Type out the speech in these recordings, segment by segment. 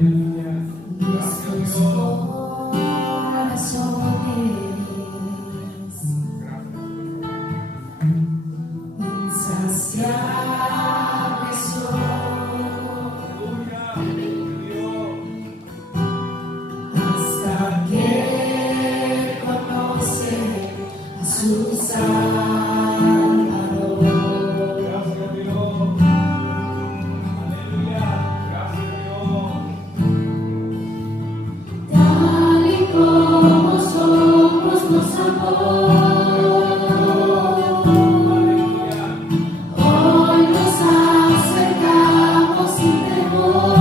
nuestros corazones, insaciables son, hasta que conocen a su Salvador. Gracias, Dios. Aleluya. Gracias, Dios. Tal y como somos nos amó, hoy nos acercamos sin temor.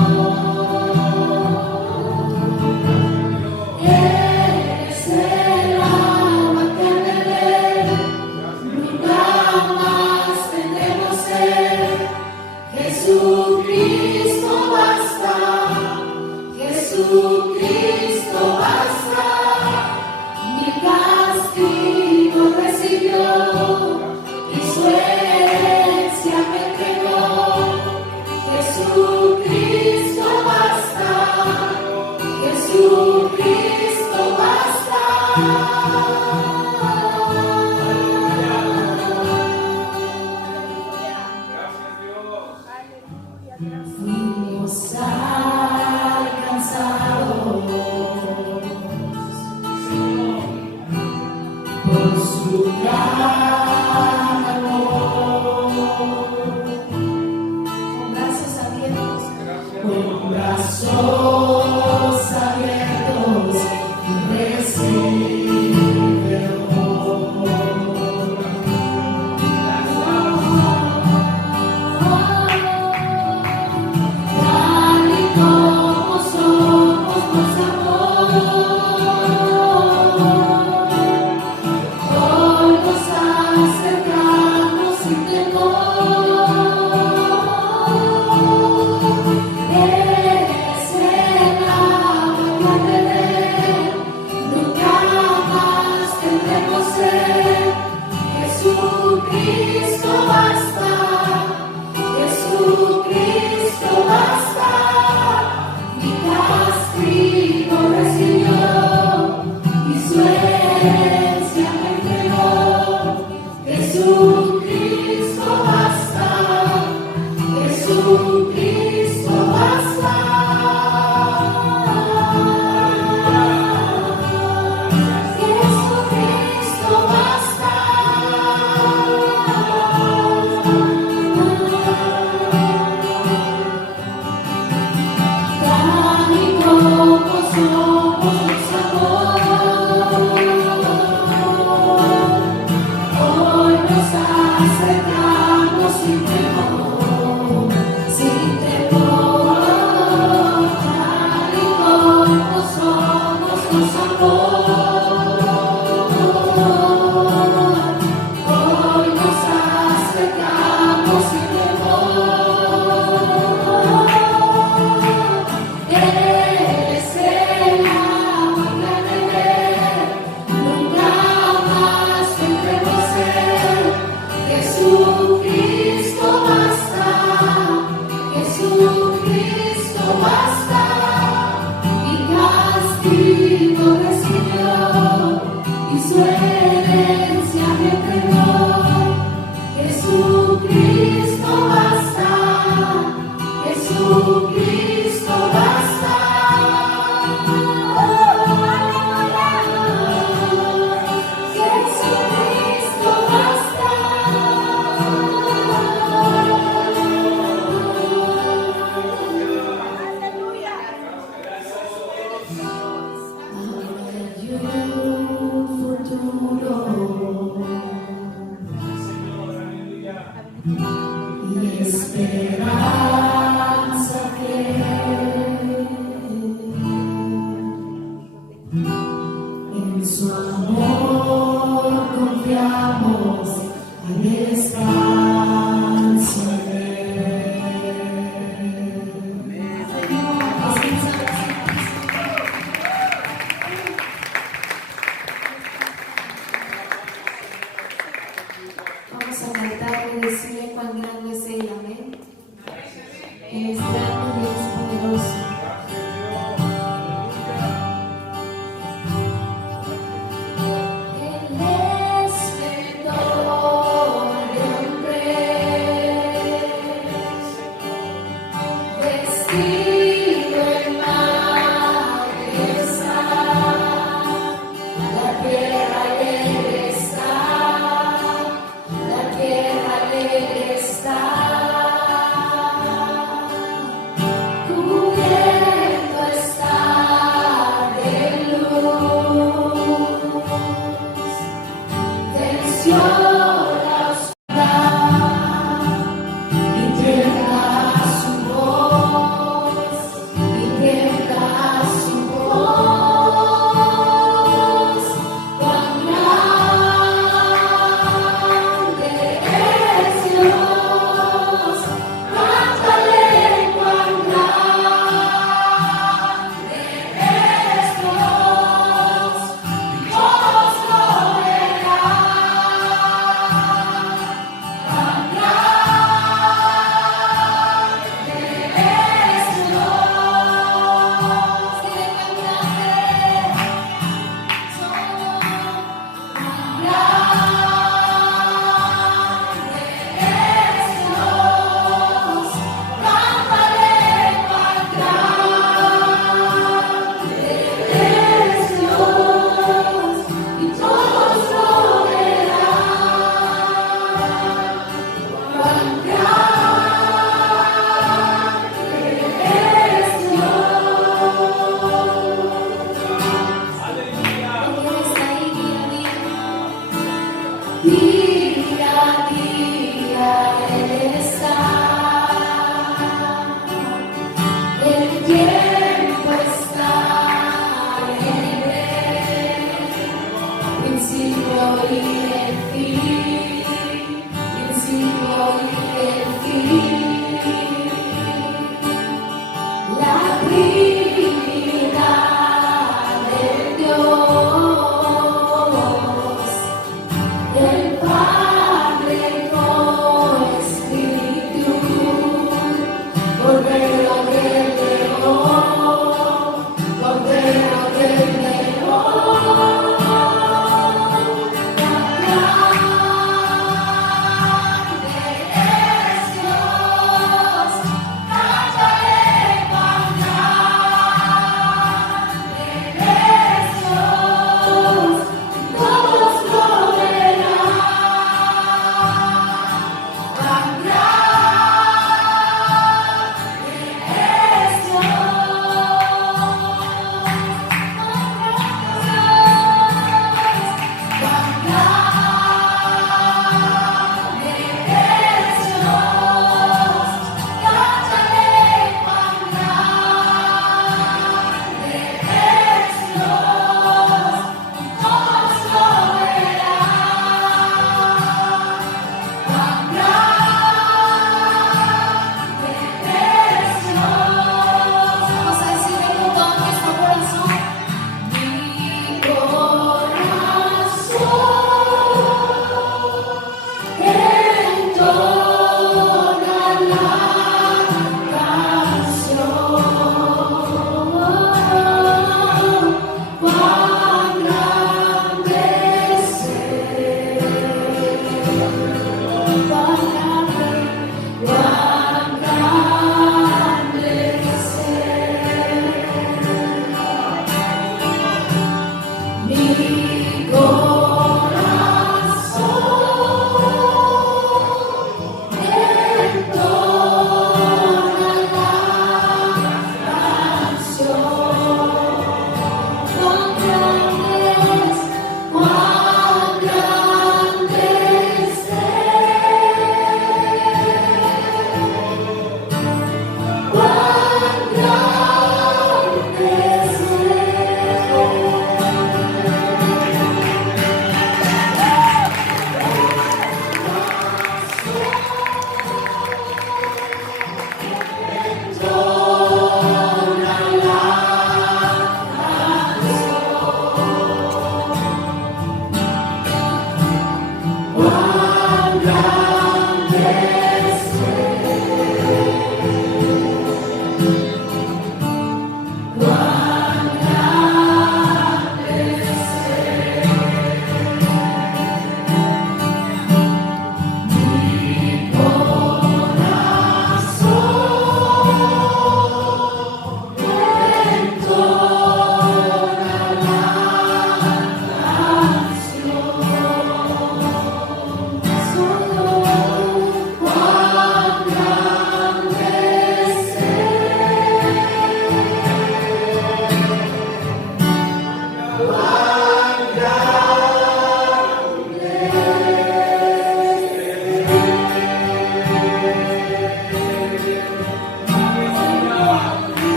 Eres el agua que beber, nunca más tendremos sed. Jesucristo basta, Jesucristo basta. Mi castigo recibió y su herencia me entregó. Jesucristo basta, Jesucristo basta. Gracias, Dios. Fuimos alcanzados por su gran amor, con brazos abiertos, con brazos abiertos, tal y como somos nos amó, hoy nos acercamos sin temor. Eres el agua que beber, nunca más tendremos sed. Jesucristo basta, Jesucristo basta.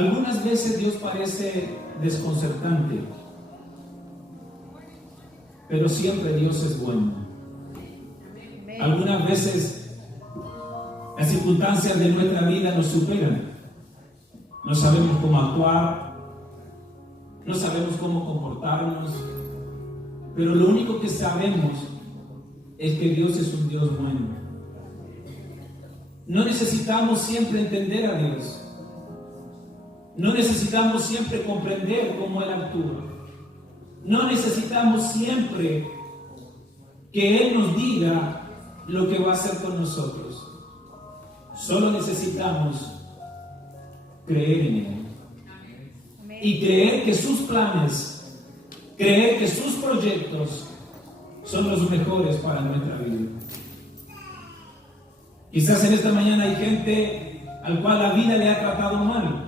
Algunas veces Dios parece desconcertante, pero siempre Dios es bueno. Algunas veces las circunstancias de nuestra vida nos superan. No sabemos cómo actuar, no sabemos cómo comportarnos, pero lo único que sabemos es que Dios es un Dios bueno. No necesitamos siempre entender a Dios. No necesitamos siempre comprender cómo Él actúa. No necesitamos siempre que Él nos diga lo que va a hacer con nosotros. Solo necesitamos creer en Él. Y creer que sus planes, creer que sus proyectos son los mejores para nuestra vida. Quizás en esta mañana hay gente al cual la vida le ha tratado mal.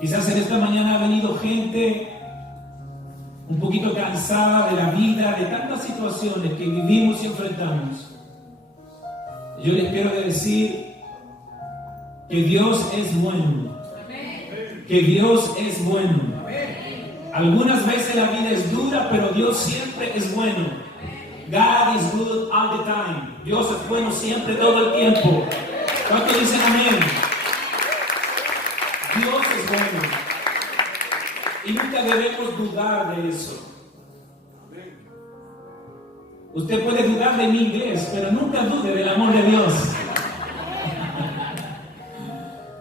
Quizás en esta mañana ha venido gente un poquito cansada de la vida, de tantas situaciones que vivimos y enfrentamos. Yo les quiero decir que Dios es bueno, que Dios es bueno. Algunas veces la vida es dura, pero Dios siempre es bueno. God is good all the time. Dios es bueno siempre, todo el tiempo. ¿Cuántos dicen amén? Dios es bueno. Y nunca debemos dudar de eso. Usted puede dudar de mi inglés, pero nunca dude del amor de Dios.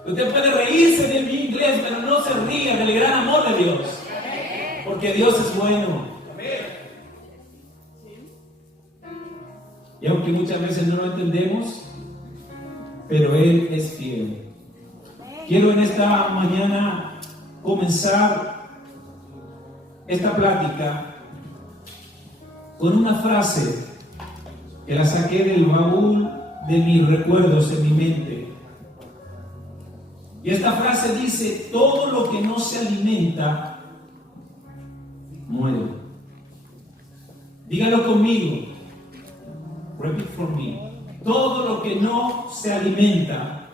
Usted puede reírse de mi inglés, pero no se ría del gran amor de Dios. Porque Dios es bueno. Y aunque muchas veces no lo entendemos, pero Él es fiel. Quiero en esta mañana comenzar esta plática con una frase que la saqué del baúl de mis recuerdos en mi mente. Y esta frase dice: todo lo que no se alimenta muere. Dígalo conmigo. Repeat for me. Todo lo que no se alimenta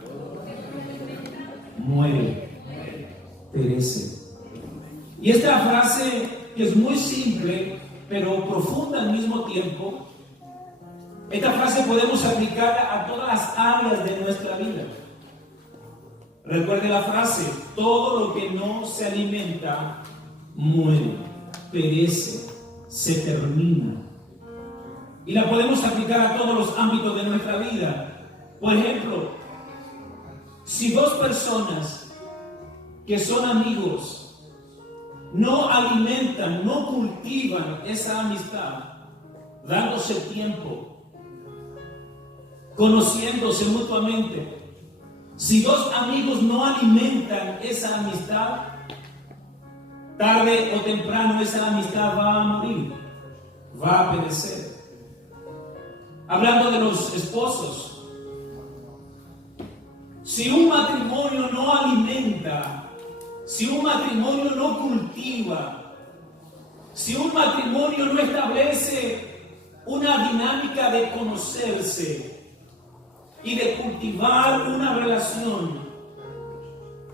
muere, perece. Y esta frase, que es muy simple pero profunda al mismo tiempo, esta frase podemos aplicarla a todas las áreas de nuestra vida. Recuerde la frase: todo lo que no se alimenta muere, perece, se termina. Y la podemos aplicar a todos los ámbitos de nuestra vida. Por ejemplo, si dos personas que son amigos no alimentan, no cultivan esa amistad, dándose tiempo, conociéndose mutuamente, si dos amigos no alimentan esa amistad, tarde o temprano esa amistad va a morir, va a perecer. Hablando de los esposos, si un matrimonio no alimenta, si un matrimonio no cultiva, si un matrimonio no establece una dinámica de conocerse y de cultivar una relación,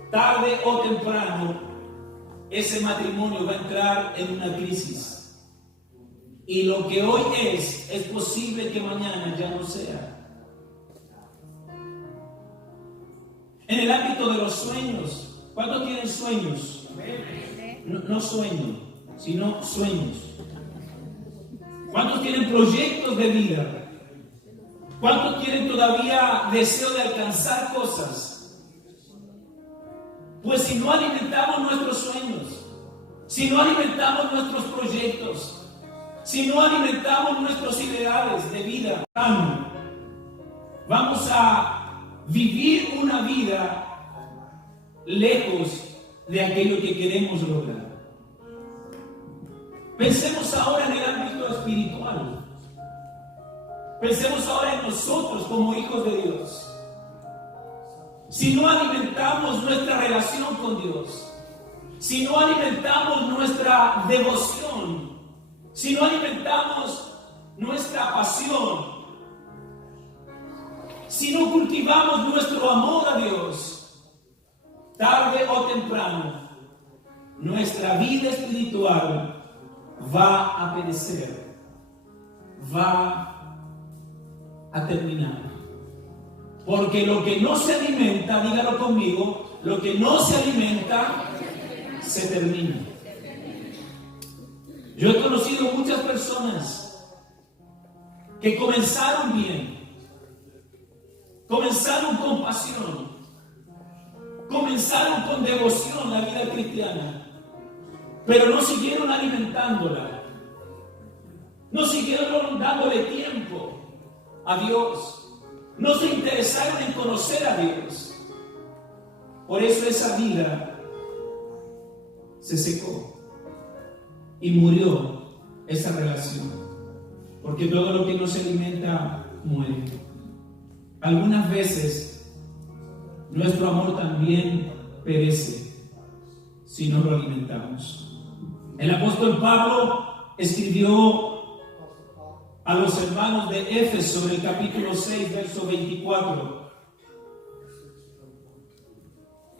tarde o temprano ese matrimonio va a entrar en una crisis. Y lo que hoy es posible que mañana ya no sea. En el ámbito de los sueños, ¿cuántos tienen sueños? No sueños, sino sueños. ¿Cuántos tienen proyectos de vida? ¿Cuántos tienen todavía deseo de alcanzar cosas? Pues si no alimentamos nuestros sueños, si no alimentamos nuestros proyectos, si no alimentamos nuestros ideales de vida, vamos a vivir una vida lejos de aquello que queremos lograr. Pensemos ahora en el ámbito espiritual. Pensemos ahora en nosotros como hijos de Dios. Si no alimentamos nuestra relación con Dios, si no alimentamos nuestra devoción, si no alimentamos nuestra pasión, si no cultivamos nuestro amor a Dios, tarde o temprano, nuestra vida espiritual va a perecer, va a terminar. Porque lo que no se alimenta, dígalo conmigo, lo que no se alimenta, se termina. Yo he conocido muchas personas que comenzaron bien, comenzaron con pasión, comenzaron con devoción la vida cristiana, pero no siguieron alimentándola, no siguieron dándole tiempo a Dios, no se interesaron en conocer a Dios. Por eso esa vida se secó y murió esa relación, porque todo lo que no se alimenta muere. Algunas veces nuestro amor también perece si no lo alimentamos. El apóstol Pablo escribió a los hermanos de Éfeso en el capítulo 6, verso 24.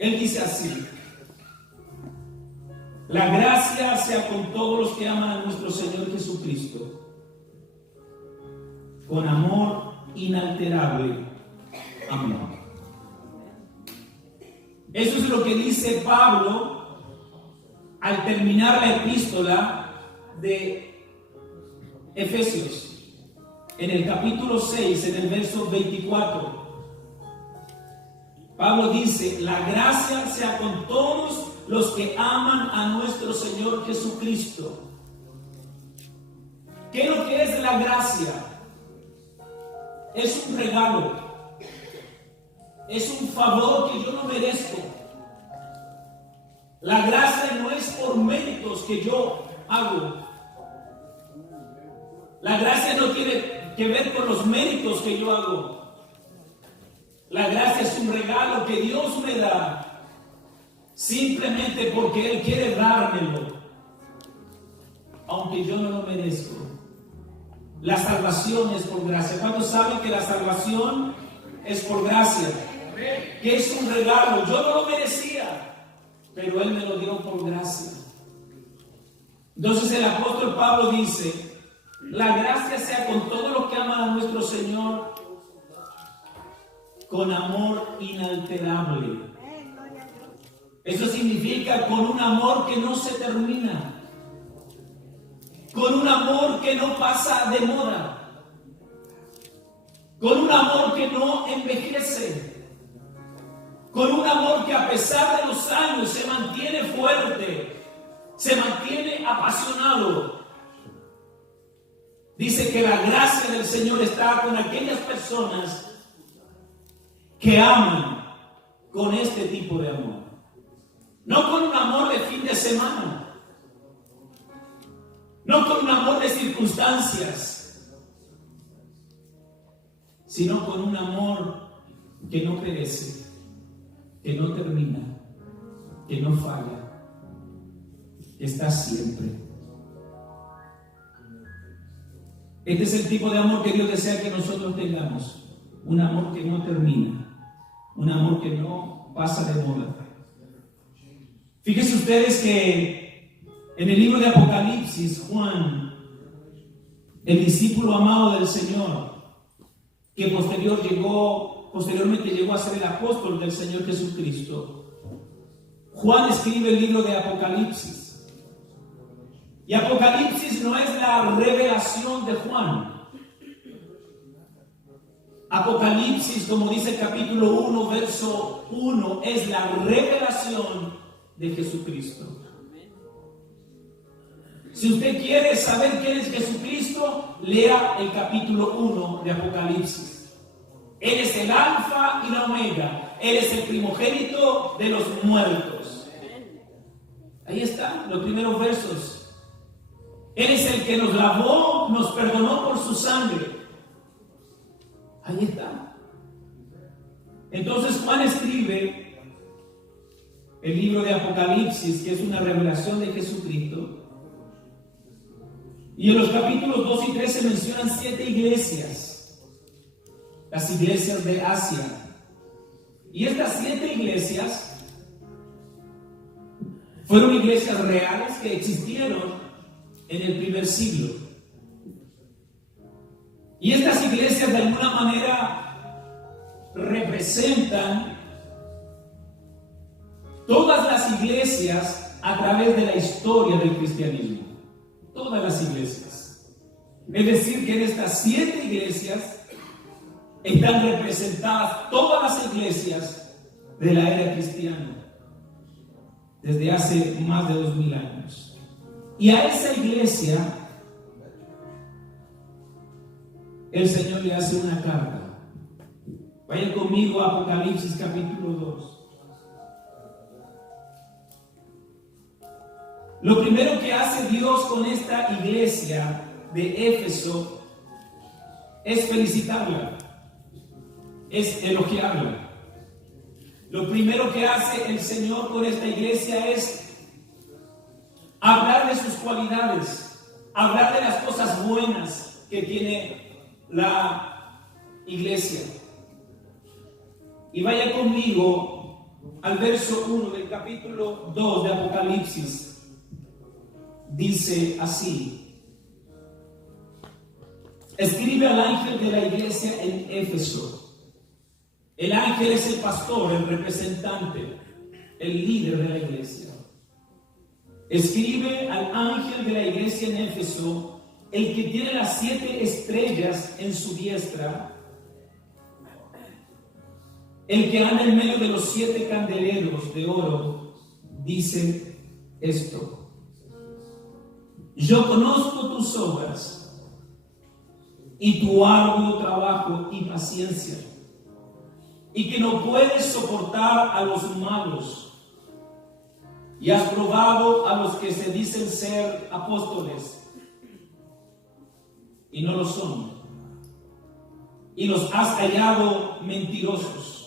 Él dice así: La gracia sea con todos los que aman a nuestro Señor Jesucristo, con amor inalterable. Amén. Eso es lo que dice Pablo al terminar la epístola de Efesios, en el capítulo 6, en el verso 24. Pablo dice: la gracia sea con todos los que aman a nuestro Señor Jesucristo. ¿Qué es lo que es la gracia? Es un regalo, es un favor que yo no merezco. La gracia no es por méritos que yo hago. La gracia no tiene que ver con los méritos que yo hago. La gracia es un regalo que Dios me da simplemente porque Él quiere dármelo, aunque yo no lo merezco. La salvación es por gracia. ¿Cuántos saben que la salvación es por gracia? Que es un regalo. Yo no lo merecía, pero Él me lo dio por gracia. Entonces el apóstol Pablo dice: la gracia sea con todos los que aman a nuestro Señor, con amor inalterable. Eso significa con un amor que no se termina, con un amor que no pasa de moda, con un amor que no envejece, con un amor que a pesar de los años se mantiene fuerte, se mantiene apasionado. Dice que la gracia del Señor está con aquellas personas que aman con este tipo de amor. No con un amor de fin de semana, no con un amor de circunstancias, sino con un amor que no perece, que no termina, que no falla, que está siempre. Este es el tipo de amor que Dios desea que nosotros tengamos. Un amor que no termina, un amor que no pasa de moda. Fíjense ustedes que en el libro de Apocalipsis, Juan, el discípulo amado del Señor, que posteriormente llegó a ser el apóstol del Señor Jesucristo, Juan escribe el libro de Apocalipsis. Y Apocalipsis no es la revelación de Juan. Apocalipsis, como dice el capítulo 1, verso 1, es la revelación de Jesucristo. Si usted quiere saber quién es Jesucristo, lea el capítulo 1 de Apocalipsis. Él es el alfa y la omega. Él es el primogénito de los muertos. Ahí están los primeros versos. Él es el que nos lavó, nos perdonó por su sangre. Ahí está. Entonces Juan escribe el libro de Apocalipsis, que es una revelación de Jesucristo. Y en los capítulos 2 y 3 se mencionan 7 iglesias. Las iglesias de Asia. Y estas 7 iglesias fueron iglesias reales que existieron en el primer siglo. Y estas iglesias de alguna manera representan todas las iglesias a través de la historia del cristianismo. Todas las iglesias. Es decir, que en estas 7 iglesias están representadas todas las iglesias de la era cristiana desde hace más de 2000 años. Y a esa iglesia el Señor le hace una carta. Vaya conmigo a Apocalipsis capítulo 2. Lo primero que hace Dios con esta iglesia de Éfeso es felicitarla, es elogiarla. Lo primero que hace el Señor con esta iglesia es hablar de sus cualidades, hablar de las cosas buenas que tiene la iglesia. Y vaya conmigo al verso 1 del capítulo 2 de Apocalipsis. dice así: escribe al ángel de la iglesia en Éfeso. El ángel es el pastor, el representante, el líder de la iglesia. Escribe al ángel de la iglesia en Éfeso, el que tiene las 7 estrellas en su diestra, el que anda en medio de los 7 candeleros de oro, dice esto: yo conozco tus obras y tu arduo trabajo y paciencia, y que no puedes soportar a los malos, y has probado a los que se dicen ser apóstoles y no lo son, y los has hallado mentirosos.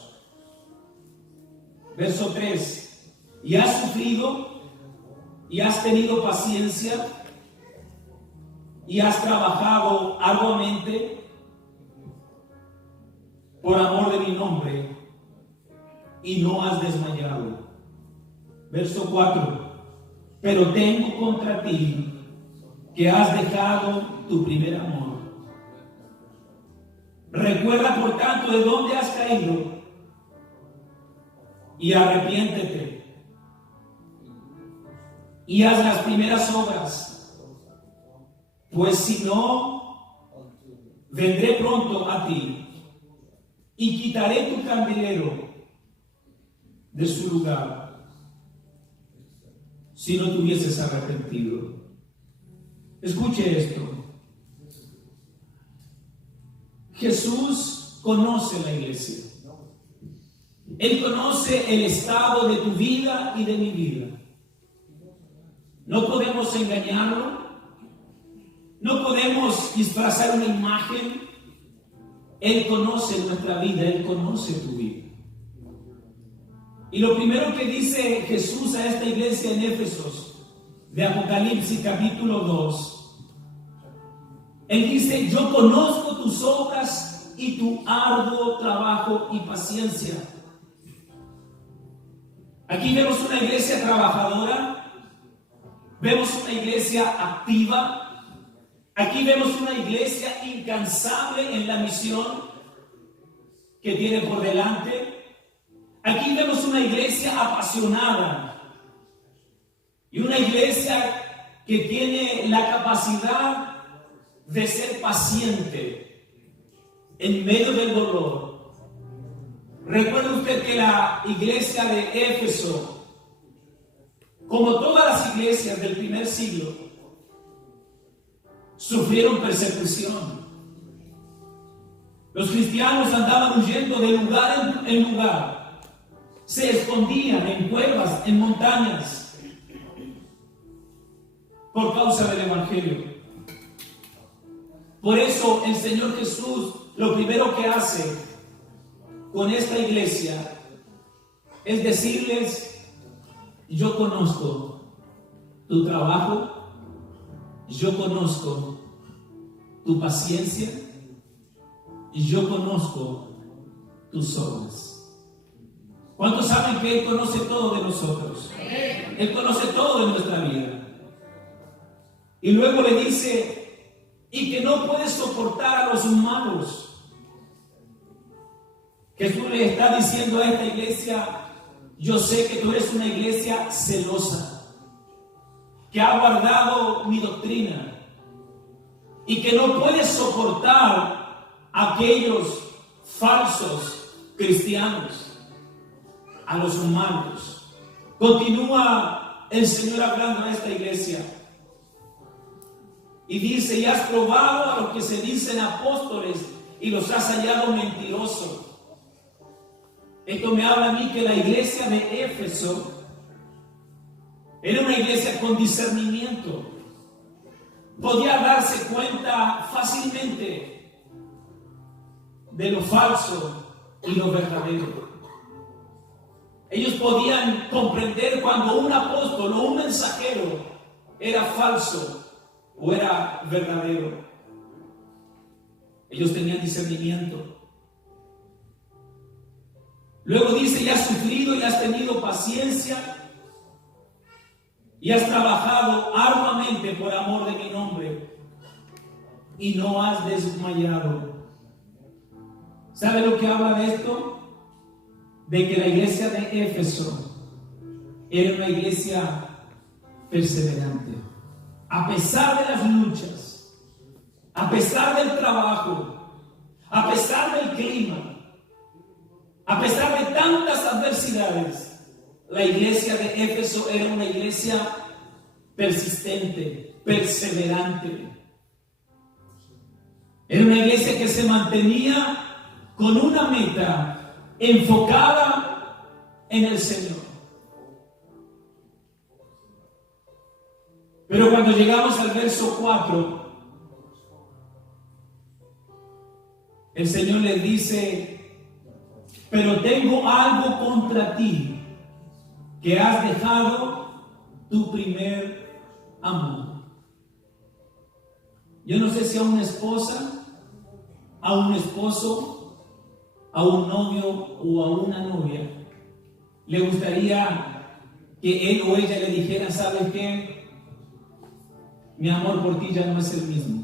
Verso 3: y has sufrido y has tenido paciencia y has trabajado arduamente por amor de mi nombre y no has desmayado. Verso 4: pero tengo contra ti que has dejado tu primer amor. Recuerda por tanto de dónde has caído y arrepiéntete y haz las primeras obras, pues si no, vendré pronto a ti y quitaré tu candelero de su lugar si no te hubieses arrepentido. Escuche esto. Jesús conoce la iglesia. Él conoce el estado de tu vida y de mi vida. No podemos engañarlo. No podemos disfrazar una imagen. Él conoce nuestra vida, Él conoce tu vida. Y lo primero que dice Jesús a esta iglesia en Éfeso, de Apocalipsis capítulo 2, Él dice: yo conozco tus obras y tu arduo trabajo y paciencia. Aquí vemos una iglesia trabajadora, vemos una iglesia activa, aquí vemos una iglesia incansable en la misión que tiene por delante. Aquí vemos una iglesia apasionada y una iglesia que tiene la capacidad de ser paciente en medio del dolor. Recuerde usted que la iglesia de Éfeso, como todas las iglesias del primer siglo, sufrieron persecución. Los cristianos andaban huyendo de lugar en lugar. Se escondían en cuevas, en montañas, por causa del Evangelio. Por eso el Señor Jesús lo primero que hace con esta iglesia es decirles: yo conozco tu trabajo, yo conozco tu paciencia y yo conozco tus obras. ¿Cuántos saben que Él conoce todo de nosotros? Él conoce todo de nuestra vida. Y luego le dice: y que no puedes soportar a los malos. Jesús le está diciendo a esta iglesia: yo sé que tú eres una iglesia celosa, que ha guardado mi doctrina y que no puedes soportar a aquellos falsos cristianos, a los humanos. Continúa el Señor hablando a esta iglesia y dice: y has probado a los que se dicen apóstoles y los has hallado mentirosos. Esto me habla a mí que la iglesia de Éfeso era una iglesia con discernimiento. Podía darse cuenta fácilmente de lo falso y lo verdadero. Ellos podían comprender cuando un apóstol o un mensajero era falso o era verdadero. Ellos tenían discernimiento. Luego dice: y has sufrido y has tenido paciencia y has trabajado arduamente por amor de mi nombre y no has desmayado. ¿Sabe lo que habla de esto? De que la iglesia de Éfeso era una iglesia perseverante. A pesar de las luchas, a pesar del trabajo, a pesar del clima, a pesar de tantas adversidades, la iglesia de Éfeso era una iglesia persistente, perseverante. Era una iglesia que se mantenía con una meta enfocada en el Señor. Pero cuando llegamos al verso 4, el Señor les dice: pero tengo algo contra ti, que has dejado tu primer amor. Yo no sé si a una esposa, a un esposo, a un novio o a una novia le gustaría que él o ella le dijera: ¿sabes qué? Mi amor por ti ya no es el mismo.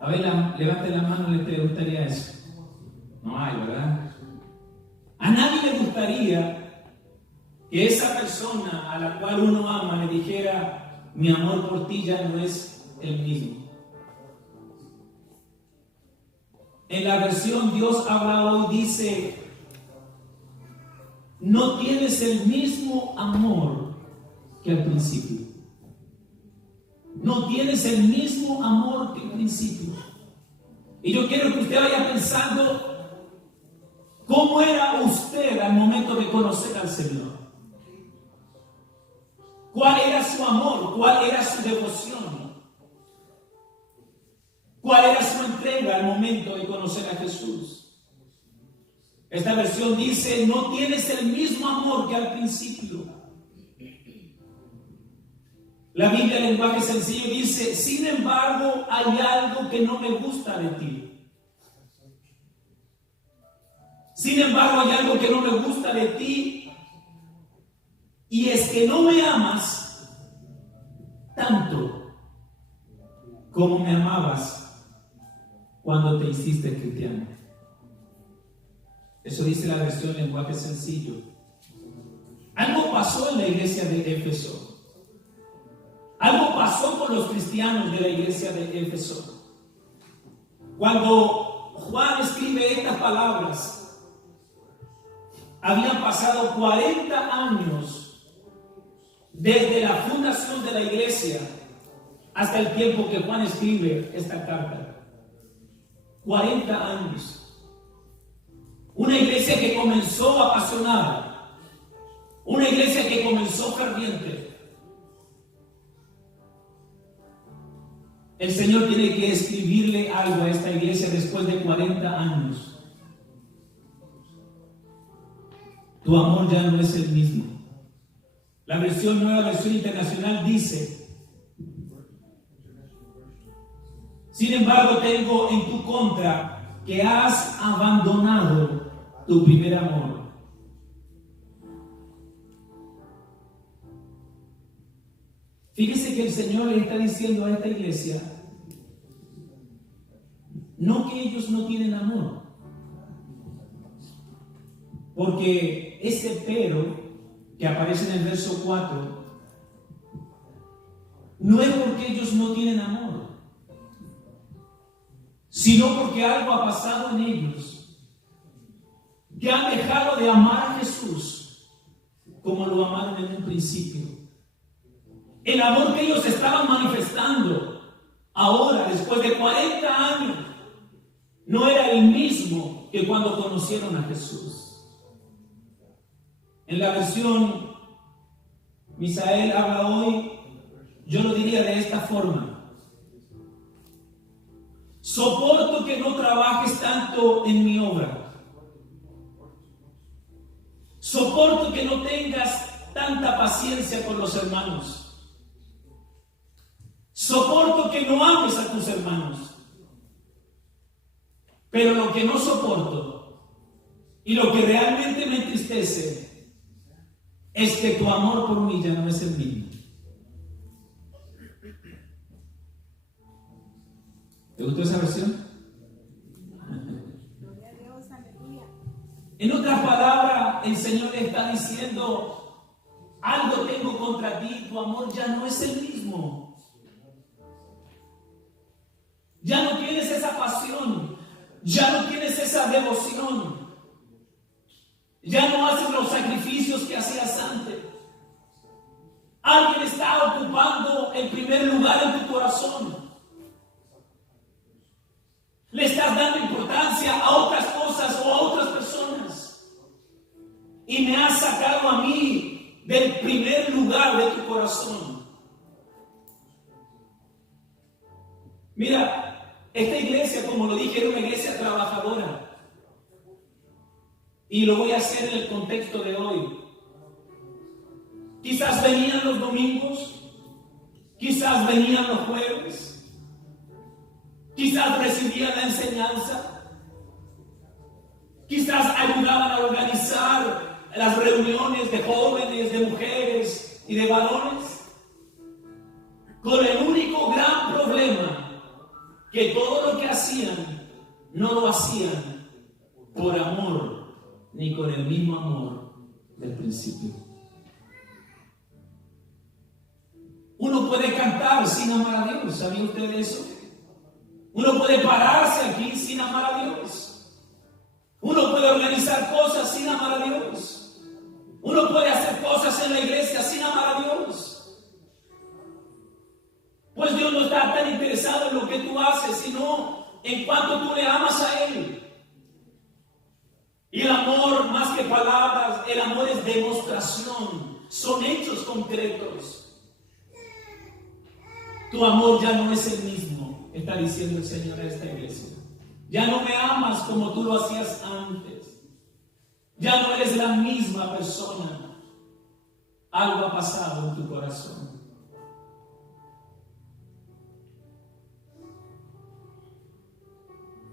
A ver, levante la mano, ¿le gustaría eso? No hay, ¿verdad? A nadie le gustaría que esa persona a la cual uno ama le dijera: mi amor por ti ya no es el mismo. En la versión Dios habla hoy dice: no tienes el mismo amor que al principio. No tienes el mismo amor que al principio. Y yo quiero que usted vaya pensando cómo era usted al momento de conocer al Señor. ¿Cuál era su amor? ¿Cuál era su devoción? ¿Cuál era su entrega al momento de conocer a Jesús? Esta versión dice: no tienes el mismo amor que al principio. La Biblia en lenguaje sencillo dice: sin embargo, hay algo que no me gusta de ti. Sin embargo, hay algo que no me gusta de ti, y es que no me amas tanto como me amabas cuando te hiciste cristiano. Eso dice la versión en lenguaje sencillo. Algo pasó en la iglesia de Éfeso. Algo pasó con los cristianos de la iglesia de Éfeso. Cuando Juan escribe estas palabras, habían pasado 40 años desde la fundación de la iglesia hasta el tiempo que Juan escribe esta carta. 40 años. Una iglesia que comenzó apasionada, una iglesia que comenzó ferviente. El Señor tiene que escribirle algo a esta iglesia después de 40 años. Tu amor ya no es el mismo. La nueva versión internacional dice: sin embargo, tengo en tu contra que has abandonado tu primer amor. Fíjese que el Señor le está diciendo a esta iglesia, no que ellos no tienen amor, porque ese pero que aparece en el verso 4 no es porque ellos no tienen amor, sino porque algo ha pasado en ellos, que han dejado de amar a Jesús como lo amaron en un principio. El amor que ellos estaban manifestando ahora, después de 40 años, no era el mismo que cuando conocieron a Jesús. En la versión Misael habla hoy, yo lo diría de esta forma: soporto que no trabajes tanto en mi obra. Soporto que no tengas tanta paciencia con los hermanos. Soporto que no ames a tus hermanos. Pero lo que no soporto y lo que realmente me entristece es que tu amor por mí ya no es el mismo. ¿Te gustó esa versión? En otras palabras, el Señor le está diciendo: algo tengo contra ti, tu amor ya no es el mismo. Ya no tienes esa pasión, ya no tienes esa devoción, ya no haces los sacrificios que hacías antes. Alguien está ocupando el primer lugar en tu corazón. Le estás dando importancia a otras cosas o a otras personas. Y me has sacado a mí del primer lugar de tu corazón. Mira, esta iglesia, como lo dije, era una iglesia trabajadora. Y lo voy a hacer en el contexto de hoy. Quizás venían los domingos, quizás venían los jueves, quizás recibían la enseñanza, quizás ayudaban a organizar las reuniones de jóvenes, de mujeres y de varones, con el único gran problema que todo lo que hacían no lo hacían por amor, ni con el mismo amor del principio. Uno puede cantar sin amar a Dios, ¿sabía usted eso? Uno puede pararse aquí sin amar a Dios. Uno puede organizar cosas sin amar a Dios. Uno puede hacer cosas en la iglesia sin amar a Dios. Pues Dios no está tan interesado en lo que tú haces, sino en cuanto tú le amas a Él. Y el amor, más que palabras, el amor es demostración, son hechos concretos. Tu amor ya no es el mismo, está diciendo el Señor a esta iglesia. Ya no me amas como tú lo hacías antes. Ya no eres la misma persona. Algo ha pasado en tu corazón.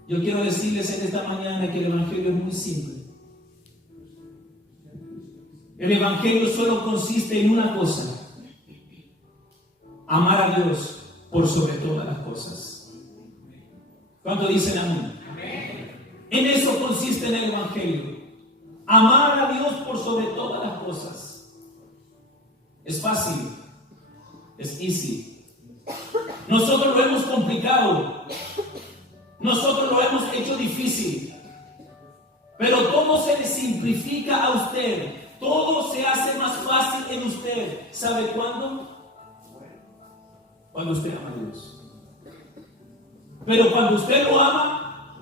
Yo quiero decirles en esta mañana que el Evangelio es muy simple. El Evangelio solo consiste en una cosa: amar a Dios por sobre todas las cosas. ¿Cuánto dicen amén? En eso consiste en el Evangelio. Amar a Dios por sobre todas las cosas. Es fácil. Es easy. Nosotros lo hemos complicado. Nosotros lo hemos hecho difícil. Pero todo se le simplifica a usted. Todo se hace más fácil en usted. ¿Sabe cuándo? Cuando usted ama a Dios. Pero cuando usted lo ama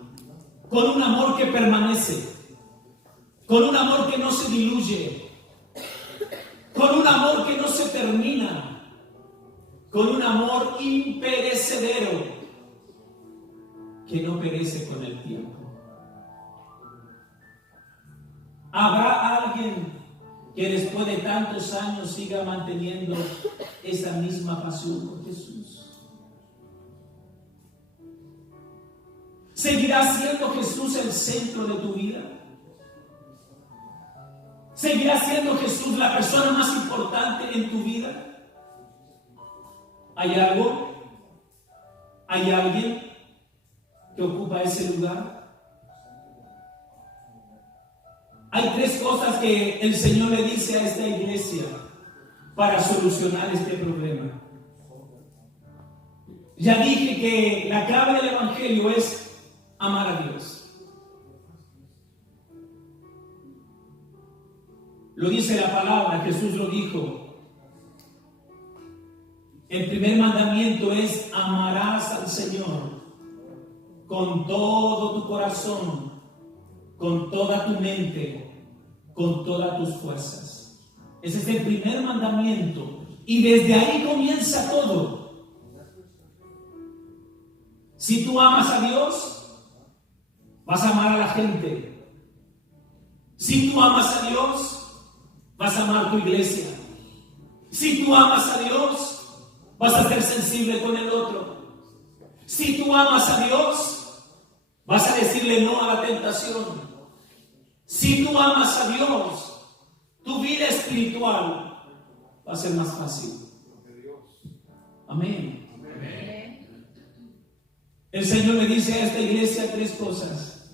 con un amor que permanece, con un amor que no se diluye, con un amor que no se termina, con un amor imperecedero que no perece con el tiempo. ¿Habrá alguien que después de tantos años siga manteniendo esa misma pasión por Jesús? ¿Seguirá siendo Jesús el centro de tu vida? ¿Seguirá siendo Jesús la persona más importante en tu vida? ¿Hay algo? ¿Hay alguien que ocupa ese lugar? Hay tres cosas que el Señor le dice a esta iglesia para solucionar este problema. Ya dije que la clave del Evangelio es amar a Dios. Lo dice la palabra, Jesús lo dijo. El primer mandamiento es: amarás al Señor con todo tu corazón, con toda tu mente, con todas tus fuerzas. Ese es el primer mandamiento. Y desde ahí comienza todo. Si tú amas a Dios, vas a amar a la gente. Si tú amas a Dios, vas a amar tu iglesia. Si tú amas a Dios, vas a ser sensible con el otro. Si tú amas a Dios, vas a decirle no a la tentación. Si tú amas a Dios, tu vida espiritual va a ser más fácil. Amén. El Señor le dice a esta iglesia 3 cosas.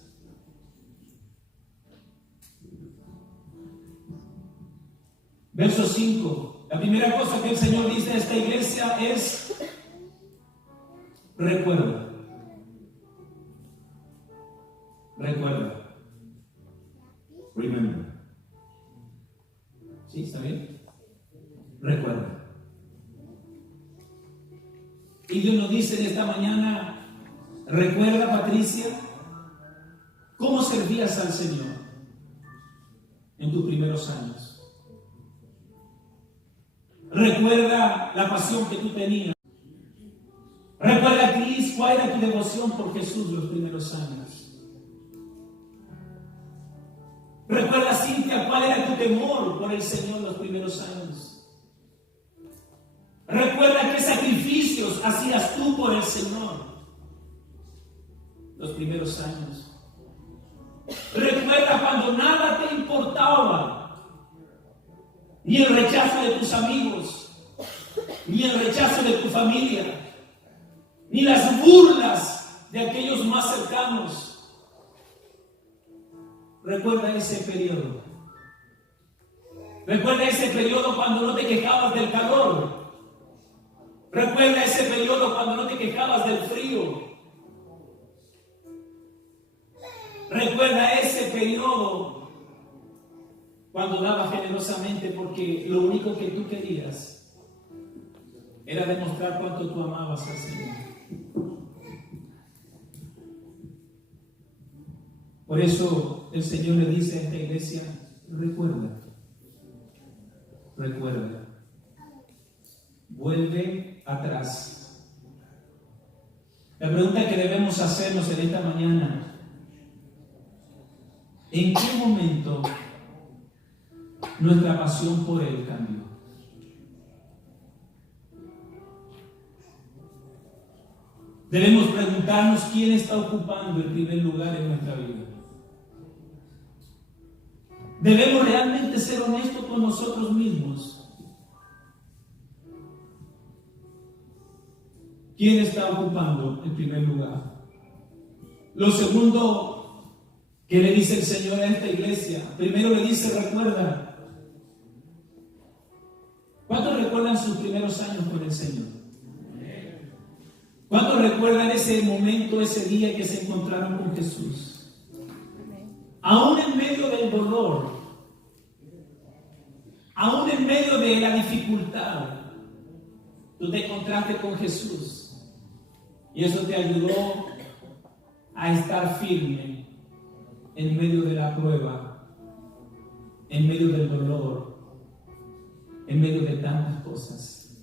Verso 5. La primera cosa que el Señor dice a esta iglesia es: recuerda. Recuerda. Remember. ¿Sí? ¿Está bien? Recuerda. Y Dios nos dice en esta mañana: recuerda, Patricia, cómo servías al Señor en tus primeros años. Recuerda la pasión que tú tenías. Recuerda, Cris, cuál era tu devoción por Jesús los primeros años. Recuerda, Cintia, cuál era tu temor por el Señor los primeros años. Recuerda qué sacrificios hacías tú por el Señor los primeros años. Recuerda cuando nada te importaba, ni el rechazo de tus amigos, ni el rechazo de tu familia, ni las burlas de aquellos más cercanos. Recuerda ese periodo. Recuerda ese periodo cuando no te quejabas del calor. Recuerda ese periodo cuando no te quejabas del frío. Recuerda ese periodo cuando dabas generosamente, porque lo único que tú querías era demostrar cuánto tú amabas al Señor. Por eso el Señor le dice a esta iglesia: recuerda, recuerda, vuelve atrás. La pregunta que debemos hacernos en esta mañana: ¿en qué momento nuestra pasión por Él cambió? Debemos preguntarnos quién está ocupando el primer lugar en nuestra vida. Debemos realmente ser honestos con nosotros mismos. ¿Quién está ocupando el primer lugar? Lo segundo que le dice el Señor a esta iglesia: primero le dice, recuerda. ¿Cuántos recuerdan sus primeros años con el Señor? ¿Cuántos recuerdan ese momento, ese día que se encontraron con Jesús? Aún en medio del dolor, aún en medio de la dificultad, tú te encontraste con Jesús. Y eso te ayudó a estar firme en medio de la prueba, en medio del dolor, en medio de tantas cosas.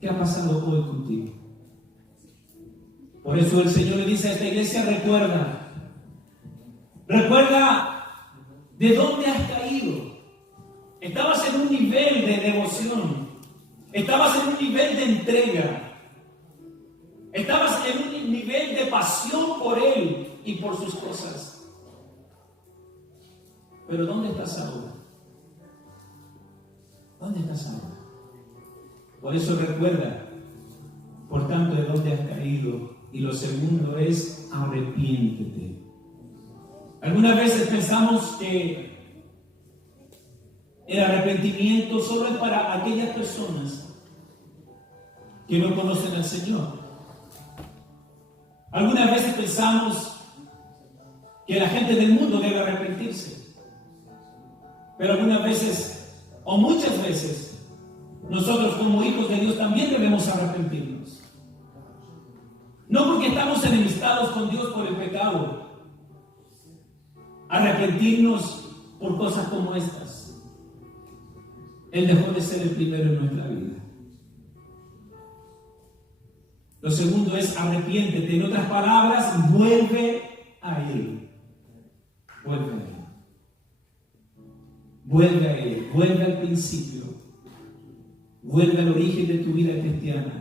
¿Qué ha pasado hoy contigo? Por eso el Señor le dice a esta iglesia: recuerda. Recuerda de dónde has caído. Estabas en un nivel de devoción. Estabas en un nivel de entrega. Estabas en un nivel de pasión por Él y por sus cosas. Pero ¿dónde estás ahora? ¿Dónde estás ahora? Por eso recuerda, por tanto, de dónde has caído. Y lo segundo es: arrepiéntete. Algunas veces pensamos que el arrepentimiento solo es para aquellas personas que no conocen al Señor. Algunas veces pensamos que la gente del mundo debe arrepentirse. Pero algunas veces, o muchas veces, nosotros como hijos de Dios también debemos arrepentirnos. No porque estamos enemistados con Dios por el pecado. Arrepentirnos por cosas como estas. Él dejó de ser el primero en nuestra vida. Lo segundo es: arrepiéntete. En otras palabras, vuelve a Él. Vuelve a Él. Vuelve a Él. Vuelve al principio. Vuelve al origen de tu vida cristiana.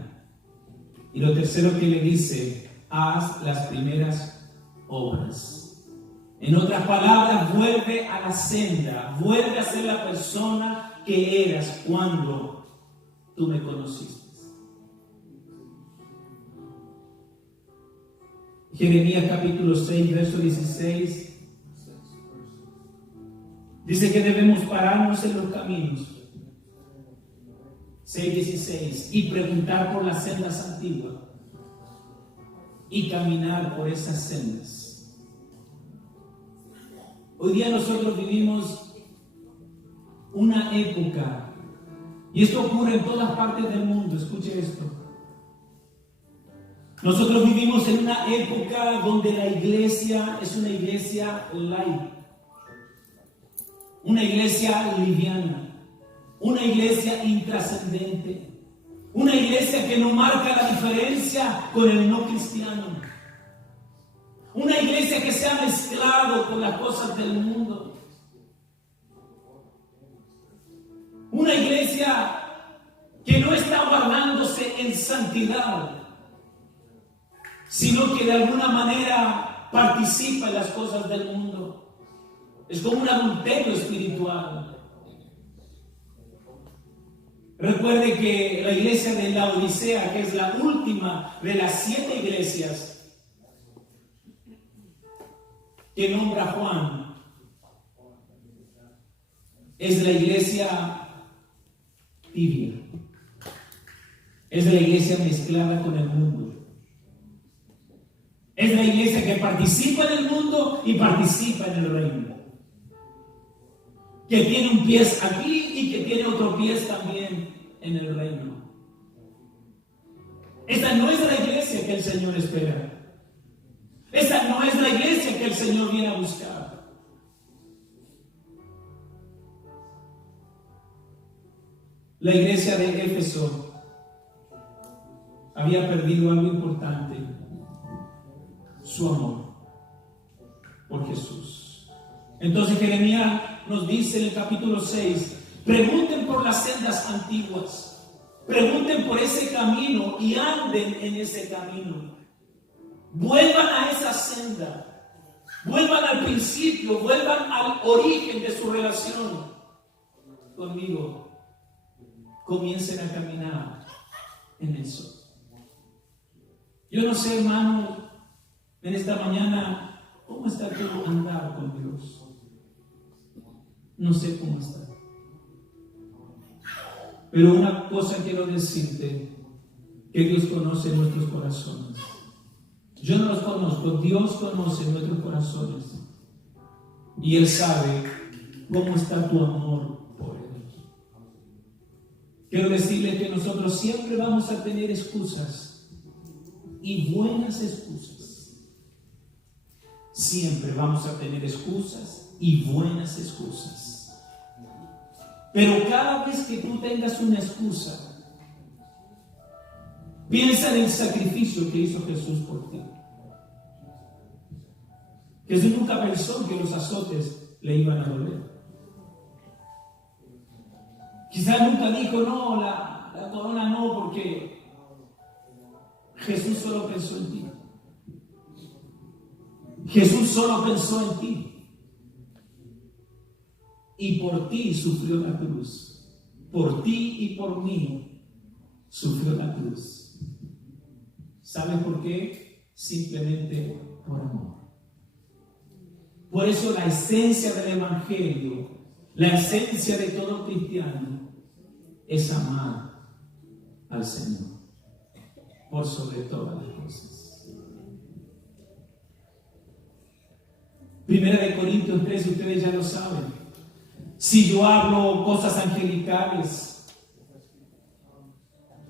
Y lo tercero que le dice: haz las primeras obras. En otras palabras, vuelve a la senda, vuelve a ser la persona que eras cuando tú me conociste. Jeremías capítulo 6, verso 16. Dice que debemos pararnos en los caminos. 6:16. Y preguntar por las sendas antiguas. Y caminar por esas sendas. Hoy día nosotros vivimos una época. Y esto ocurre en todas partes del mundo. Escuche esto. Nosotros vivimos en una época donde la iglesia es una iglesia light. Una iglesia liviana, una iglesia intrascendente, una iglesia que no marca la diferencia con el no cristiano, una iglesia que se ha mezclado con las cosas del mundo, una iglesia que no está guardándose en santidad, sino que de alguna manera participa en las cosas del mundo. Es como un adulterio espiritual. Recuerde que la iglesia de la Odisea, que es la última de las 7 iglesias que nombra Juan, es la iglesia tibia. Es la iglesia mezclada con el mundo. Es la iglesia que participa en el mundo y participa en el reino. Que tiene un pie aquí y que tiene otro pie también en el reino. Esta no es la iglesia que el Señor espera. Esta no es la iglesia que el Señor viene a buscar. La iglesia de Éfeso había perdido algo importante: su amor por Jesús. Entonces Jeremías nos dice en el capítulo 6, pregunten por las sendas antiguas, pregunten por ese camino y anden en ese camino. Vuelvan a esa senda, vuelvan al principio, vuelvan al origen de su relación conmigo. Comiencen a caminar en eso. Yo no sé, hermano, en esta mañana, ¿cómo está tu andar con Dios? No sé cómo está. Pero una cosa quiero decirte, que Dios conoce nuestros corazones. Yo no los conozco, Dios conoce nuestros corazones. Y Él sabe cómo está tu amor por Él. Quiero decirle que nosotros siempre vamos a tener excusas, y buenas excusas. Siempre vamos a tener excusas y buenas excusas. Pero cada vez que tú tengas una excusa, piensa en el sacrificio que hizo Jesús por ti. Jesús nunca pensó que los azotes le iban a doler. Quizás nunca dijo, no, la corona no, porque Jesús solo pensó en ti. Jesús solo pensó en ti. Y por ti sufrió la cruz. Por ti y por mí sufrió la cruz. ¿Sabes por qué? Simplemente por amor. Por eso la esencia del Evangelio, la esencia de todo cristiano, es amar al Señor por sobre todas las cosas. 1 Corintios 3, ustedes ya lo saben. Si yo hablo cosas angelicales,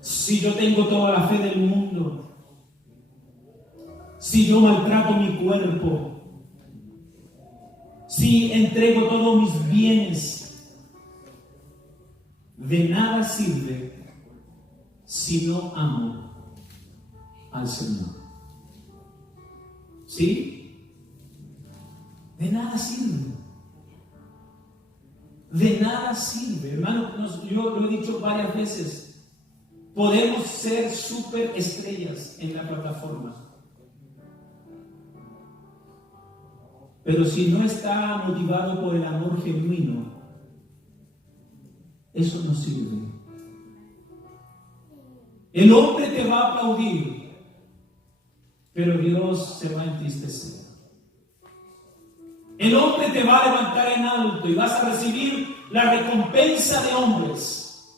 si yo tengo toda la fe del mundo, si yo maltrato mi cuerpo, si entrego todos mis bienes, de nada sirve si no amo al Señor. ¿Sí? De nada sirve. De nada sirve, hermano. Yo lo he dicho varias veces. Podemos ser superestrellas en la plataforma. Pero si no está motivado por el amor genuino, eso no sirve. El hombre te va a aplaudir, pero Dios se va a entristecer. El hombre te va a levantar en alto y vas a recibir la recompensa de hombres,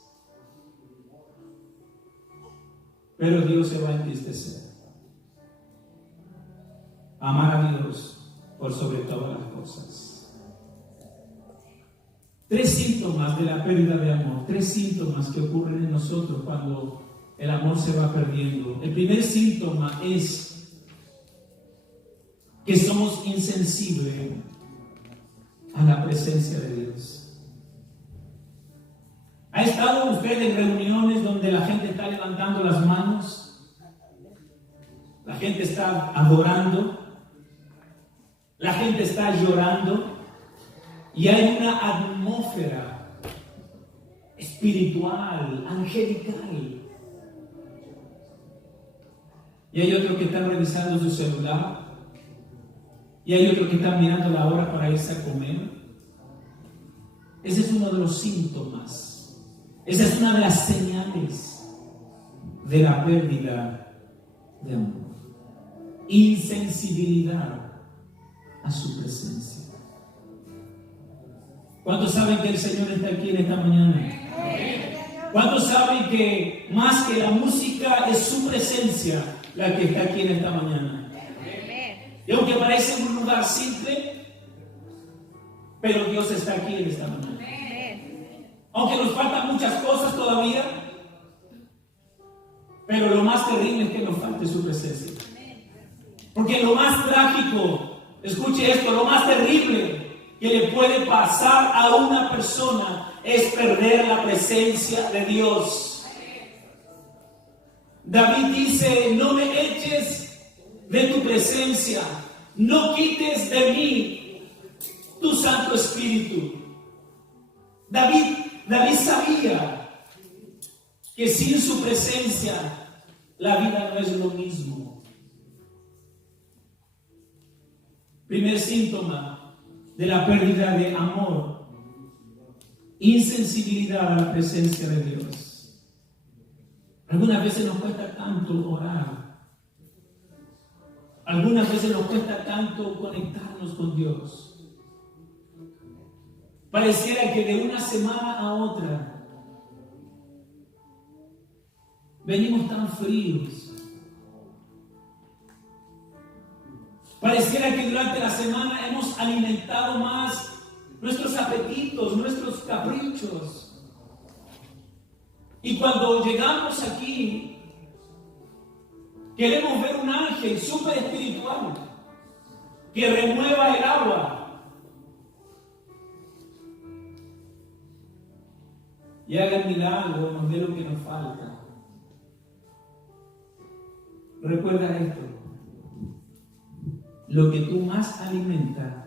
pero Dios se va a entristecer. Amar a Dios por sobre todas las cosas. 3 síntomas de la pérdida de amor, 3 síntomas que ocurren en nosotros cuando el amor se va perdiendo. El primer síntoma es que somos insensibles a la presencia de Dios. ¿Ha estado usted en reuniones donde la gente está levantando las manos? La gente está adorando. La gente está llorando. Y hay una atmósfera espiritual, angelical. Y hay otros que están revisando su celular. Y hay otros que están mirando la hora para irse a comer. Ese es uno de los síntomas. Esa es una de las señales de la pérdida de amor. Insensibilidad a su presencia. ¿Cuántos saben que el Señor está aquí en esta mañana? ¿Cuántos saben que más que la música es su presencia la que está aquí en esta mañana? Y aunque parece un lugar simple, pero Dios está aquí en esta mañana. Aunque nos faltan muchas cosas todavía, pero lo más terrible es que nos falte su presencia. Porque lo más trágico, escuche esto, lo más terrible que le puede pasar a una persona es perder la presencia de Dios. David dice: no me eches de tu presencia, no quites de mí tu Santo Espíritu. David sabía que sin su presencia la vida no es lo mismo. Primer síntoma de la pérdida de amor: insensibilidad a la presencia de Dios. Algunas veces nos cuesta tanto orar. Algunas veces nos cuesta tanto conectarnos con Dios. Pareciera que de una semana a otra venimos tan fríos. Pareciera que durante la semana hemos alimentado más nuestros apetitos, nuestros caprichos. Y cuando llegamos aquí, queremos ver un ángel súper espiritual que remueva el agua. Y haga el milagro, nos dé lo que nos falta. Recuerda esto: lo que tú más alimentas,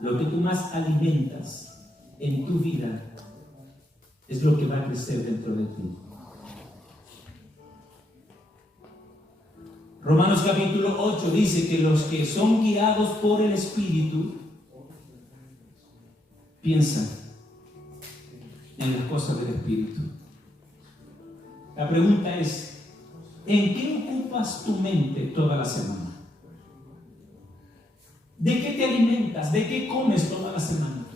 lo que tú más alimentas en tu vida es lo que va a crecer dentro de ti. Romanos capítulo 8 dice que los que son guiados por el Espíritu piensan en las cosas del Espíritu. La pregunta es: ¿en qué ocupas tu mente toda la semana? ¿De qué te alimentas? ¿De qué comes toda la semana?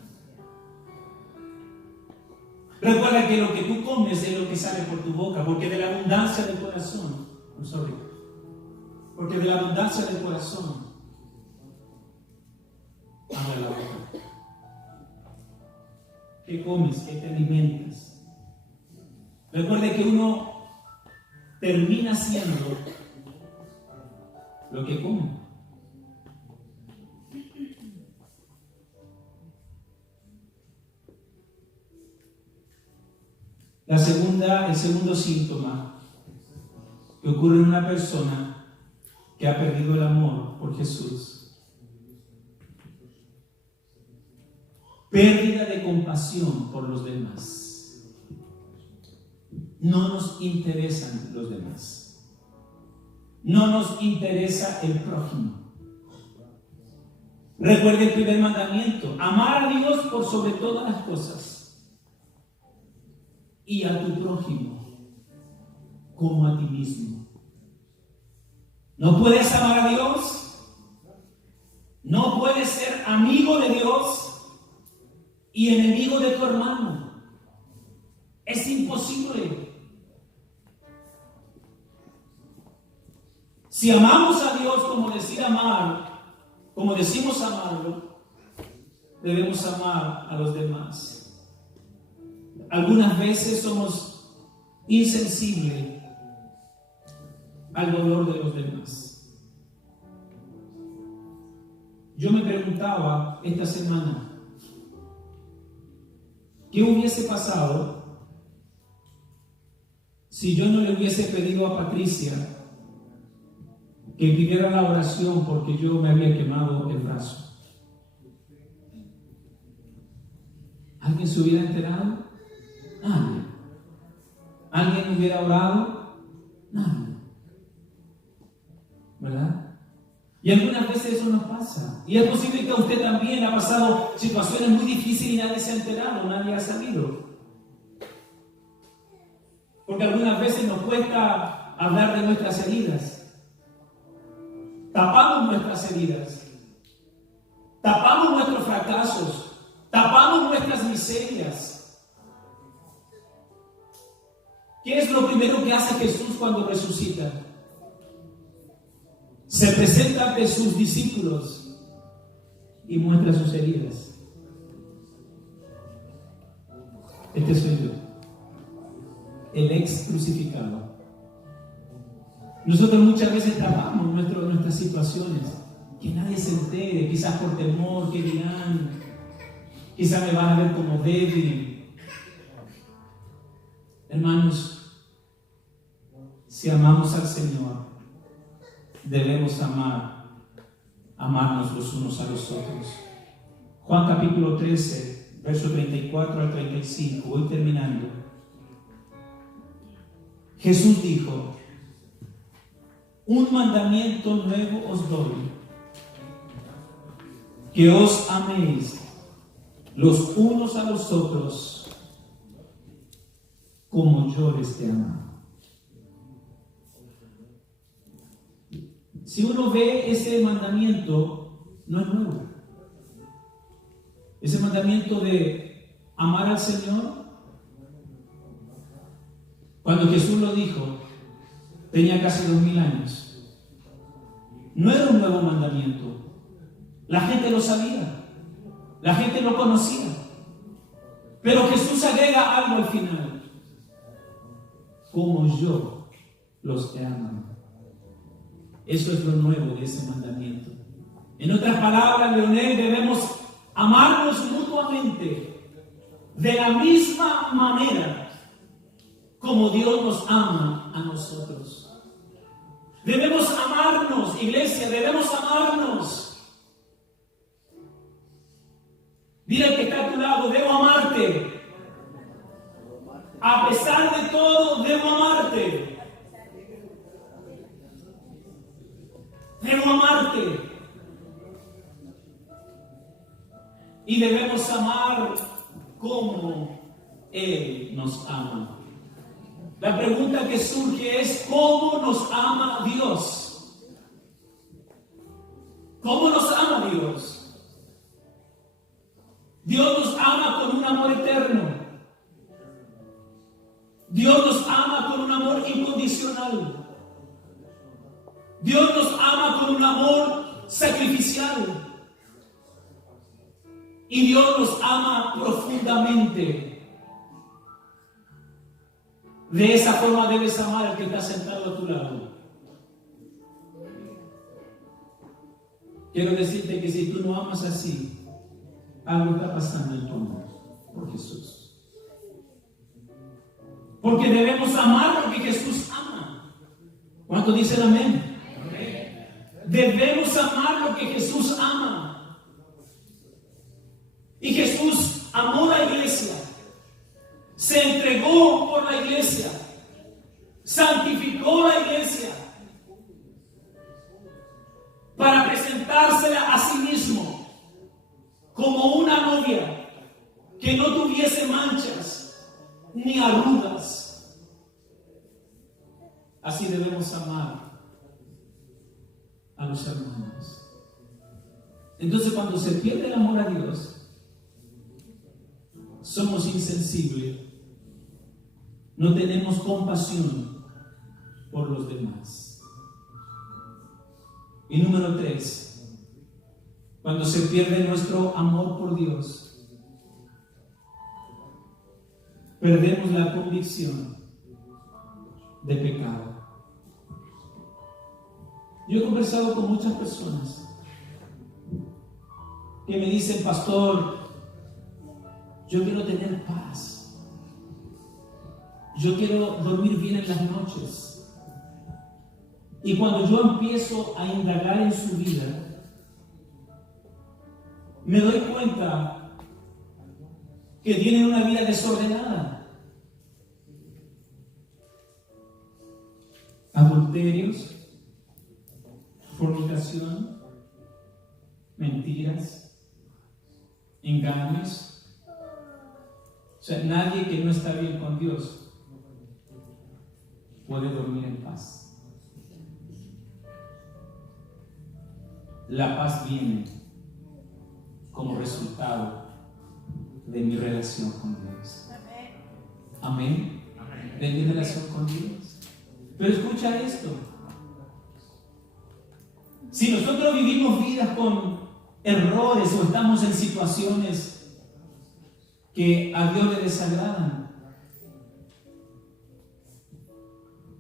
Recuerda que lo que tú comes es lo que sale por tu boca, porque de la abundancia del corazón, porque de la abundancia del corazón habla la boca. ¿Qué comes? ¿Qué te alimentas? Recuerde que uno termina siendo lo que come. El segundo síntoma que ocurre en una persona que ha perdido el amor por Jesús: pérdida de compasión por los demás. No nos interesan los demás. No nos interesa el prójimo. Recuerde el primer mandamiento: amar a Dios por sobre todas las cosas y a tu prójimo como a ti mismo. No puedes amar a Dios, no puedes ser amigo de Dios y enemigo de tu hermano. Es imposible. Si amamos a Dios como decimos amarlo, debemos amar a los demás. Algunas veces somos insensibles al dolor de los demás. Yo me preguntaba esta semana, ¿qué hubiese pasado si yo no le hubiese pedido a Patricia que pidiera la oración porque yo me había quemado el brazo? ¿Alguien se hubiera enterado? Nadie. ¿Alguien hubiera orado? Nadie. ¿Verdad? Y algunas veces eso nos pasa. Y es posible que a usted también ha pasado situaciones muy difíciles y nadie se ha enterado, nadie ha sabido. Porque algunas veces nos cuesta hablar de nuestras heridas. Tapamos nuestras heridas, tapamos nuestros fracasos, tapamos nuestras miserias. ¿Qué es lo primero que hace Jesús cuando resucita? Se presenta ante sus discípulos y muestra sus heridas. Este soy yo, el ex crucificado. Nosotros muchas veces tapamos nuestras situaciones, que nadie se entere, quizás por temor, que dirán, quizás me van a ver como débil. Hermanos, si amamos al Señor, debemos amarnos los unos a los otros. Juan capítulo 13, verso 34 al 35, voy terminando. Jesús dijo: un mandamiento nuevo os doy, que os améis los unos a los otros como yo les he amado. Si uno ve ese mandamiento, no es nuevo. Ese mandamiento de amar al Señor, cuando Jesús lo dijo, tenía casi 2000 años. No era un nuevo mandamiento. La gente lo sabía. La gente lo conocía. Pero Jesús agrega algo al final: como yo los he amado. Eso es lo nuevo de ese mandamiento. En otras palabras, Leonel, debemos amarnos mutuamente de la misma manera como Dios nos ama a nosotros. Debemos amarnos, iglesia, debemos amarnos. Dile al que está a tu lado: debo amarte. A pesar de todo, debo amarte. Debo amarte. Y debemos amar como Él nos ama. La pregunta que surge es: ¿cómo nos ama Dios? ¿Cómo nos ama Dios? Dios nos ama con un amor eterno. Dios nos ama con un amor incondicional. Dios nos ama con un amor sacrificial. Y Dios nos ama profundamente. De esa forma debes amar al que está sentado a tu lado. Quiero decirte que si tú no amas así, algo está pasando en tu amor por Jesús. Porque debemos amar lo que Jesús ama. ¿Cuántos dicen amén? Amén. Debemos amar lo que Jesús ama. Y Jesús amó la iglesia. Se entregó por la iglesia, santificó la iglesia para presentársela a sí mismo como una novia que no tuviese manchas ni arrugas. Así debemos amar a los hermanos. Entonces, cuando se pierde el amor a Dios, somos insensibles, no tenemos compasión por los demás. Y número 3, cuando se pierde nuestro amor por Dios, perdemos la convicción de pecado. Yo he conversado con muchas personas que me dicen: pastor, yo quiero tener paz, yo quiero dormir bien en las noches. Y cuando yo empiezo a indagar en su vida, me doy cuenta que tienen una vida desordenada. Adulterios, fornicación, mentiras, engaños. O sea, nadie que no está bien con Dios puede dormir en paz. La paz viene como resultado de mi relación con Dios. Amén. De mi relación con Dios. Pero escucha esto. Si nosotros vivimos vidas con errores o estamos en situaciones que a Dios le desagradan,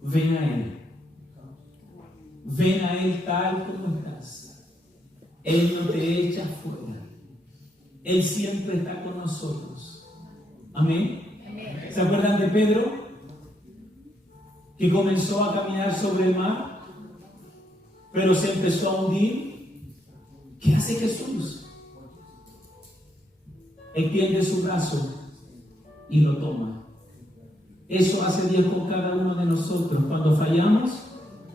ven a Él. Ven a Él tal como estás. Él no te echa fuera. Él siempre está con nosotros. Amén. Amén. ¿Se acuerdan de Pedro? Que comenzó a caminar sobre el mar, pero se empezó a hundir. ¿Qué hace Jesús? Extiende su brazo y lo toma. Eso hace Dios con cada uno de nosotros. Cuando fallamos,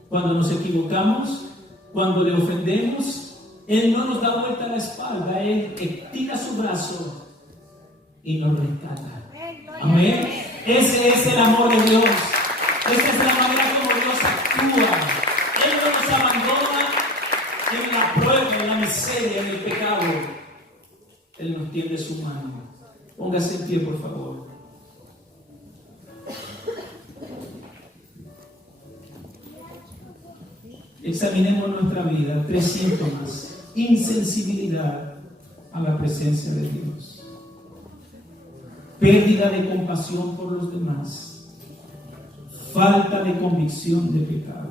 cuando nos equivocamos, cuando le ofendemos, Él no nos da vuelta a la espalda. Él estira su brazo y nos rescata. Amén. Ese es el amor de Dios. Esa es la manera como Dios actúa. Él no nos abandona en la prueba, en la miseria, en el pecado. Él nos tiende su mano. Póngase en pie, por favor. Examinemos nuestra vida. 3 síntomas: insensibilidad a la presencia de Dios, pérdida de compasión por los demás, falta de convicción de pecado.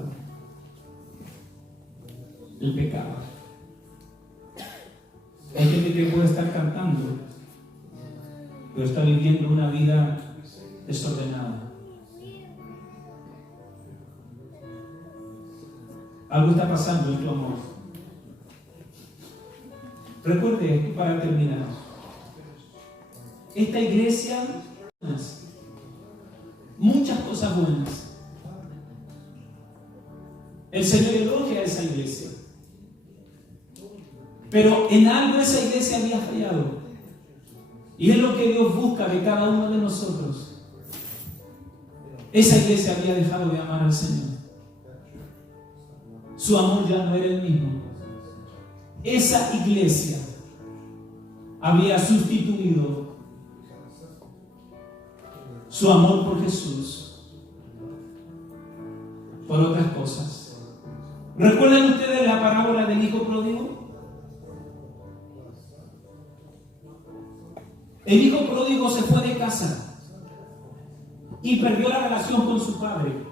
El pecado. Hay gente que puede estar cantando, pero está viviendo una vida desordenada. Algo está pasando en tu amor. Recuerde esto para terminar. Esta iglesia, muchas cosas buenas. El Señor elogia a esa iglesia. Pero en algo esa iglesia había fallado. Y es lo que Dios busca de cada uno de nosotros. Esa iglesia había dejado de amar al Señor. Su amor ya no era el mismo. Esa iglesia había sustituido su amor por Jesús por otras cosas. ¿Recuerdan ustedes la parábola del hijo pródigo? El hijo pródigo se fue de casa y perdió la relación con su padre.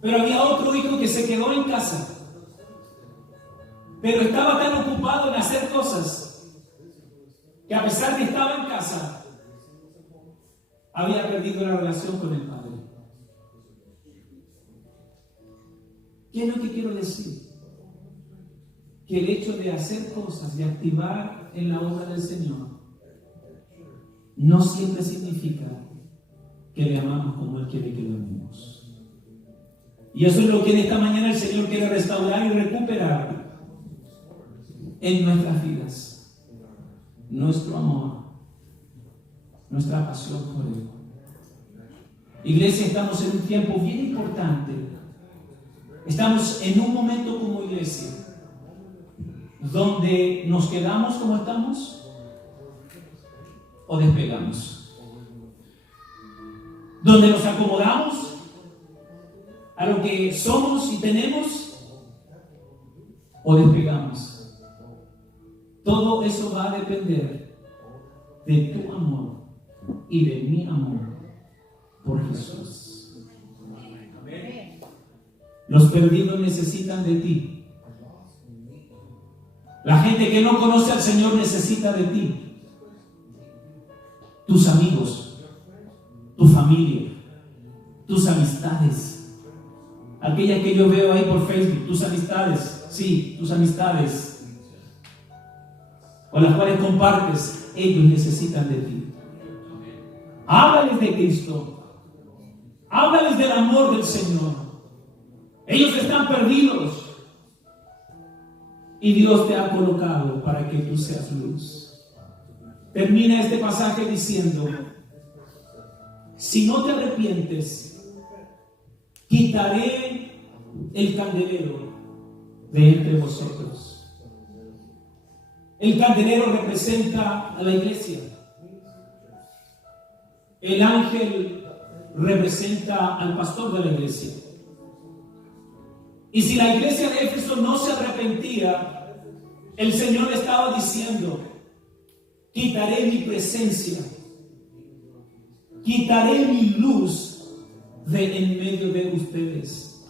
Pero había otro hijo que se quedó en casa, pero estaba tan ocupado en hacer cosas que, a pesar de que estaba en casa, había perdido la relación con el padre. ¿Qué es lo que quiero decir? Que el hecho de hacer cosas, de activar en la obra del Señor, no siempre significa que le amamos como Él quiere que lo amemos. Y eso es lo que en esta mañana el Señor quiere restaurar y recuperar en nuestras vidas, nuestro amor, nuestra pasión por Él. Iglesia, estamos en un tiempo bien importante. Estamos en un momento como iglesia donde nos quedamos como estamos o despegamos, donde nos acomodamos a lo que somos y tenemos o despegamos. Todo eso va a depender de tu amor y de mi amor por Jesús. Los perdidos necesitan de ti. La gente que no conoce al Señor necesita de ti. Tus amigos, tu familia, tus amistades, aquellas que yo veo ahí por Facebook, tus amistades, sí, tus amistades, con las cuales compartes, ellos necesitan de ti. Háblales de Cristo, háblales del amor del Señor. Ellos están perdidos y Dios te ha colocado para que tú seas luz. Termina este pasaje diciendo: si no te arrepientes, quitaré el candelero de entre vosotros. El candelero representa a la iglesia. El ángel representa al pastor de la iglesia. Y si la iglesia de Éfeso no se arrepentía, el Señor estaba diciendo: quitaré mi presencia, quitaré mi luz de en medio de ustedes.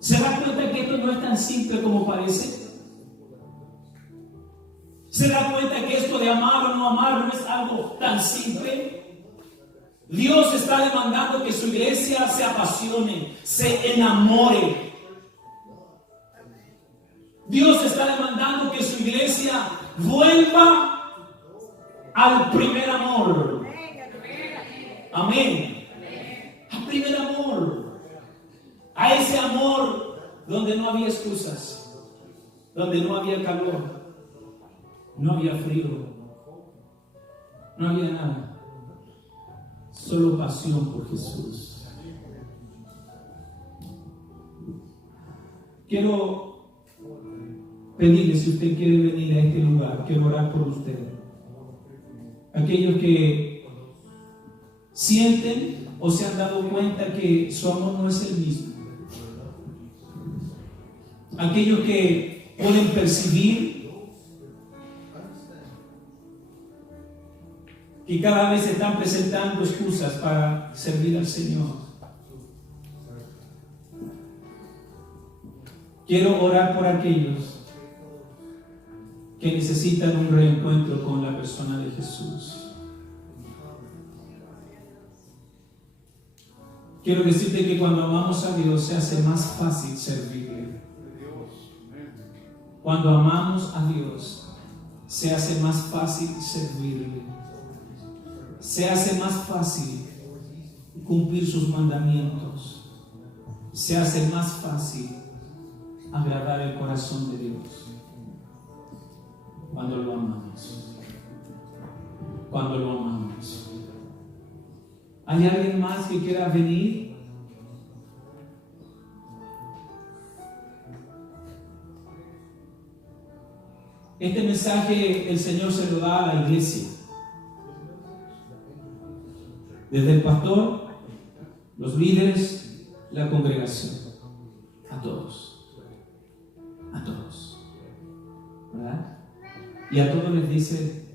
¿Se da cuenta que esto no es tan simple como parece? ¿Se da cuenta que esto de amar o no amar no es algo tan simple? Dios está demandando que su iglesia se apasione, se enamore. Dios está demandando que su iglesia vuelva al primer amor. Amén. Al primer amor. A ese amor donde no había excusas, donde no había calor, no había frío, no había nada. Solo pasión por Jesús. Quiero pedirle, si usted quiere venir a este lugar, quiero orar por usted. Aquellos que sienten o se han dado cuenta que su amor no es el mismo. Aquellos que pueden percibir que cada vez se están presentando excusas para servir al Señor. Quiero orar por aquellos que necesitan un reencuentro con la persona de Jesús. Quiero decirte que cuando amamos a Dios se hace más fácil servirle. Cuando amamos a Dios se hace más fácil servirle. Se hace más fácil cumplir sus mandamientos. Se hace más fácil agradar el corazón de Dios. Cuando lo amamos. Cuando lo amamos. ¿Hay alguien más que quiera venir? Este mensaje el Señor se lo da a la iglesia. Desde el pastor, los líderes, la congregación. A todos. A todos. ¿Verdad? Y a todos les dice: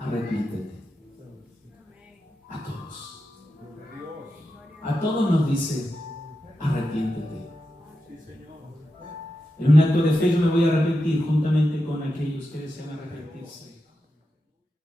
arrepiéntete. A todos. A todos nos dice: arrepiéntete. En un acto de fe yo me voy a arrepentir juntamente con aquellos que desean arrepentirse.